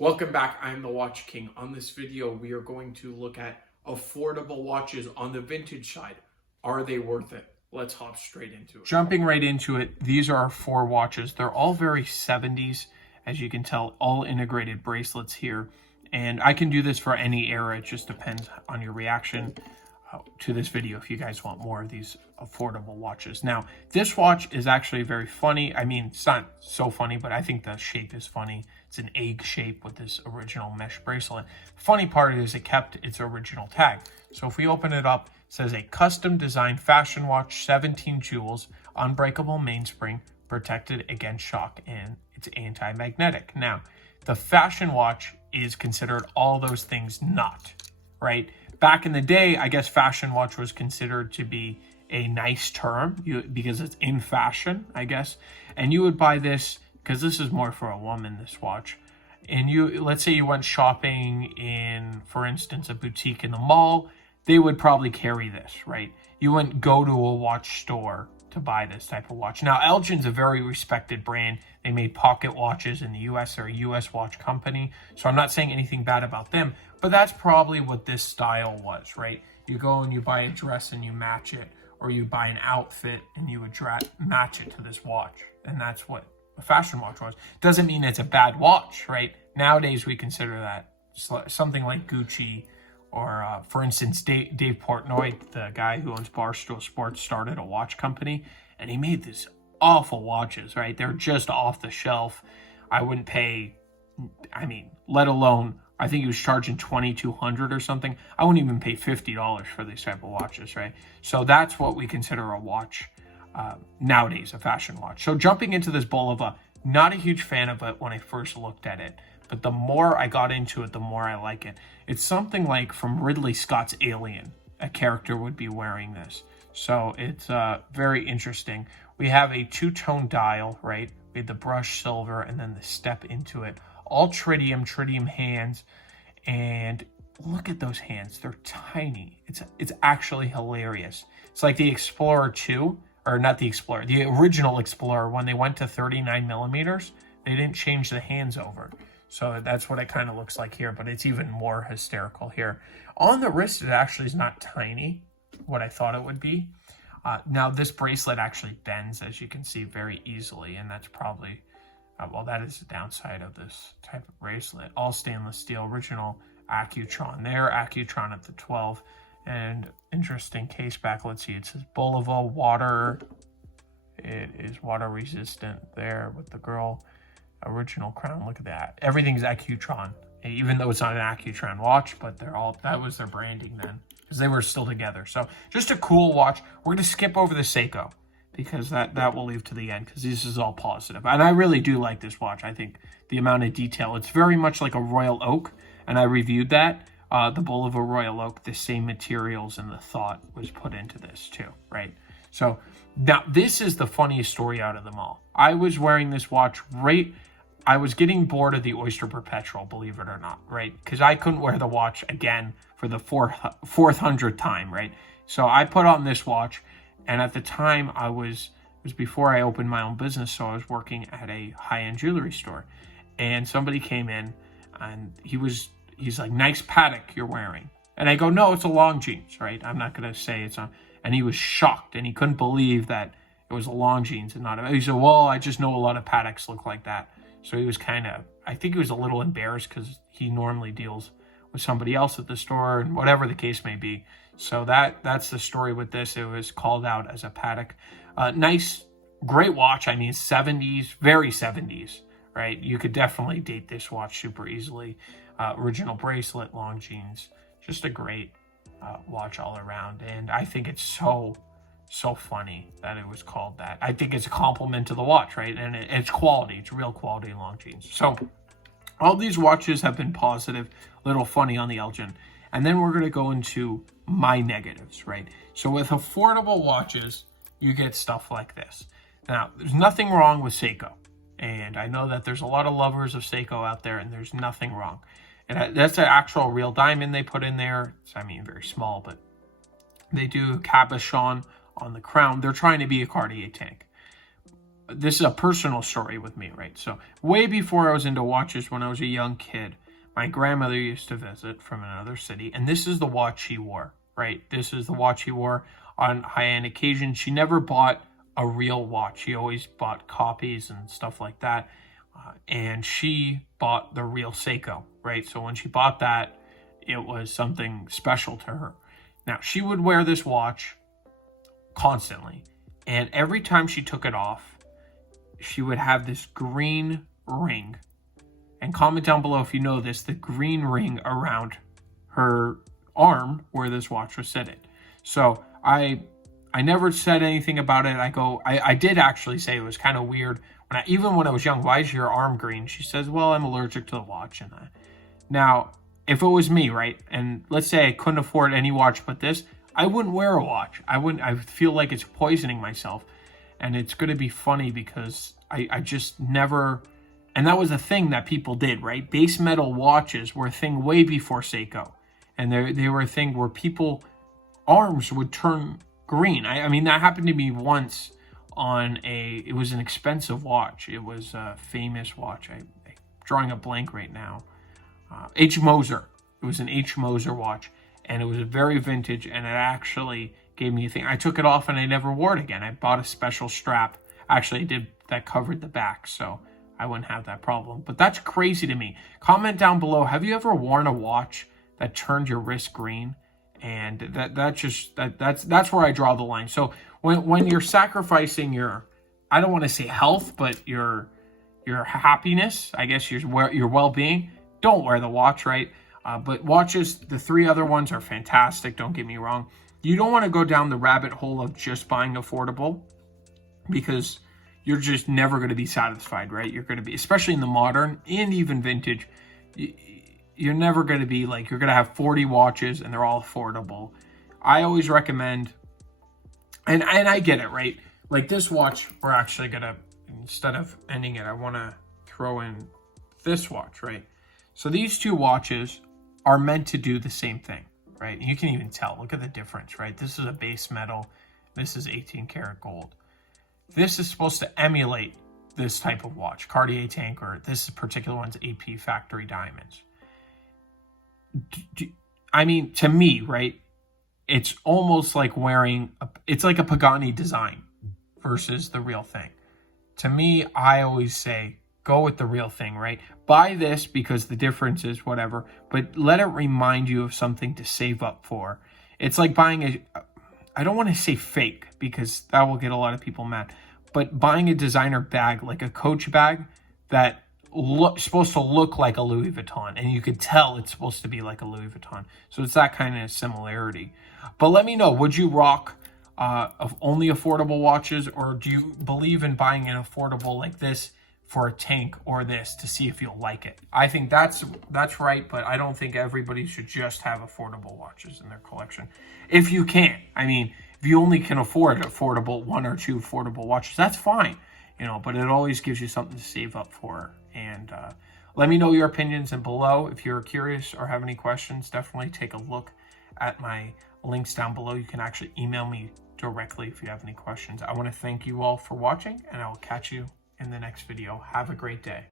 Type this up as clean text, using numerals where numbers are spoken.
Welcome back. I'm the Watch King. On this video, we are going to look at affordable watches on the vintage side. Are they worth it? Let's hop straight into it. Jumping right into it, these are our four watches. They're all very 70s, as you can tell, all integrated bracelets here. And I can do this for any era. It just depends on your reaction to this video if you guys want more of these affordable watches. Now, this watch is actually very funny. I mean, it's not so funny, but I think the shape is funny. It's an egg shape with this original mesh bracelet. Funny part is it kept its original tag. So if we open it up, it says a custom designed fashion watch, 17 jewels, unbreakable mainspring, protected against shock, and it's anti-magnetic. Now, the fashion watch is considered all those things not, right? Back in the day, I guess fashion watch was considered to be a nice term because it's in fashion, I guess. And you would buy this because this is more for a woman, this watch. And let's say you went shopping in, for instance, a boutique in the mall, they would probably carry this, right? You wouldn't go to a watch store to buy this type of watch. Now, Elgin's a very respected brand. They made pocket watches in the US. They're a US watch company. So I'm not saying anything bad about them, but that's probably what this style was, right? You go and you buy a dress and you match it, or you buy an outfit and you would match it to this watch. And that's what a fashion watch was. Doesn't mean it's a bad watch, right? Nowadays, we consider that something like Gucci, or for instance, Dave Portnoy, the guy who owns Barstool Sports, started a watch company, and he made these awful watches, right? They're just off the shelf. I wouldn't pay, I mean, let alone, I think he was charging $2,200 or something. I wouldn't even pay $50 for these type of watches, right? So that's what we consider a watch nowadays, a fashion watch. So jumping into this Bulova, not a huge fan of it when I first looked at it, but the more I got into it, the more I like it. It's something like from Ridley Scott's Alien. A character would be wearing this. So it's very interesting. We have a two-tone dial, right? We have the brushed silver and then the step into it. All tritium hands. And look at those hands. They're tiny. It's actually hilarious. It's like the Explorer 2, or not the Explorer, the original Explorer, when they went to 39 millimeters, they didn't change the hands over. So that's what it kind of looks like here, but it's even more hysterical here. On the wrist, it actually is not tiny, what I thought it would be. Now, this bracelet actually bends, as you can see, very easily, and that's probably, well, that is the downside of this type of bracelet. All stainless steel, original Accutron there, Accutron at the 12, and interesting case back. Let's see, it says Bulova water. It is water resistant there with the girl. Original crown, look at that. Everything's Accutron, even though it's not an Accutron watch, but they're all, that was their branding then, because they were still together. So just a cool watch. We're going to skip over the Seiko, because that will leave to the end, because this is all positive. And I really do like this watch. I think the amount of detail, it's very much like a Royal Oak, and I reviewed that. The Bulova Royal Oak, the same materials and the thought was put into this too, right? So now this is the funniest story out of them all. I was wearing this watch I was getting bored of the Oyster Perpetual, believe it or not, right? Because I couldn't wear the watch again for the 400th time, right? So I put on this watch, and at the time it was before I opened my own business, so I was working at a high-end jewelry store. And somebody came in, and he's like, nice Patek you're wearing. And I go, no, it's a Longines, right? I'm not going to say it's on. And he was shocked, and he couldn't believe that it was a Longines and not a. He said, well, I just know a lot of Pateks look like that. So he was kind of, I think he was a little embarrassed because he normally deals with somebody else at the store, and whatever the case may be. So that's the story with this. It was called out as a Patek. Nice, great watch. I mean, 70s, very 70s, right? You could definitely date this watch super easily. Original bracelet, Longines, just a great watch all around. And I think it's so funny that it was called that. I think it's a compliment to the watch, right? And it's quality. It's real quality Longines. So all these watches have been positive, a little funny on the Elgin. And then we're going to go into my negatives, right? So with affordable watches, you get stuff like this. Now, there's nothing wrong with Seiko. And I know that there's a lot of lovers of Seiko out there, and there's nothing wrong. And that's an actual real diamond they put in there. It's, I mean, very small, but they do cabochon on the crown. They're trying to be a Cartier tank. this is a personal story with me, right? So way before I was into watches, when I was a young kid, my grandmother used to visit from another city, and this is the watch she wore, right? This is the watch she wore on high-end occasions. She never bought a real watch. She always bought copies and stuff like that. And she bought the real Seiko, right? So when she bought that, it was something special to her. Now, she would wear this watch constantly. And every time she took it off, she would have this green ring. And comment down below if you know this, the green ring around her arm where this watch was sitting. So I never said anything about it. I did actually say it was kind of weird. Even when I was young, why is your arm green? She says, well, I'm allergic to the watch. And now, if it was me, right, and let's say I couldn't afford any watch but this, I wouldn't wear a watch. I feel like it's poisoning myself. And it's going to be funny because I just never... And that was a thing that people did, right? Base metal watches were a thing way before Seiko. And they were a thing where people, arms would turn green. I mean, that happened to me once on it was an expensive watch. It was a famous watch. I'm drawing a blank right now. H. Moser. It was an H. Moser watch. And it was very vintage, and it actually gave me a thing. I took it off and I never wore it again. I bought a special strap. Actually, I did, that covered the back, so I wouldn't have that problem. But that's crazy to me. Comment down below, have you ever worn a watch that turned your wrist green? And that's where I draw the line. So when you're sacrificing your, I don't want to say health, but your happiness, I guess your well-being, don't wear the watch, right? But watches, the three other ones are fantastic, don't get me wrong. You don't want to go down the rabbit hole of just buying affordable, because you're just never going to be satisfied, right? You're going to be, especially in the modern and even vintage, you're never going to be like, you're going to have 40 watches and they're all affordable. I always recommend, and I get it, right? Like this watch, we're actually going to, instead of ending it, I want to throw in this watch, right? So these two watches are meant to do the same thing, right? You can even tell, look at the difference, right? This is a base metal. This is 18 karat gold. This is supposed to emulate this type of watch, Cartier Tanker. This particular one's AP factory diamonds. I mean, to me, right, it's almost like wearing, it's like a Pagani design versus the real thing. To me, I always say, go with the real thing, right? Buy this because the difference is whatever, but let it remind you of something to save up for. It's like buying I don't want to say fake because that will get a lot of people mad, but buying a designer bag, like a Coach bag that supposed to look like a Louis Vuitton, and you could tell it's supposed to be like a Louis Vuitton. So it's that kind of similarity. But let me know, would you rock of only affordable watches, or do you believe in buying an affordable like this for a tank or this to see if you'll like it? I think that's right, but I don't think everybody should just have affordable watches in their collection. If you can, I mean, if you only can afford affordable, one or two affordable watches, that's fine, you know, but it always gives you something to save up for. And let me know your opinions and below. If you're curious or have any questions, definitely take a look at my links down below. You can actually email me directly if you have any questions. I want to thank you all for watching, and I will catch you in the next video. Have a great day.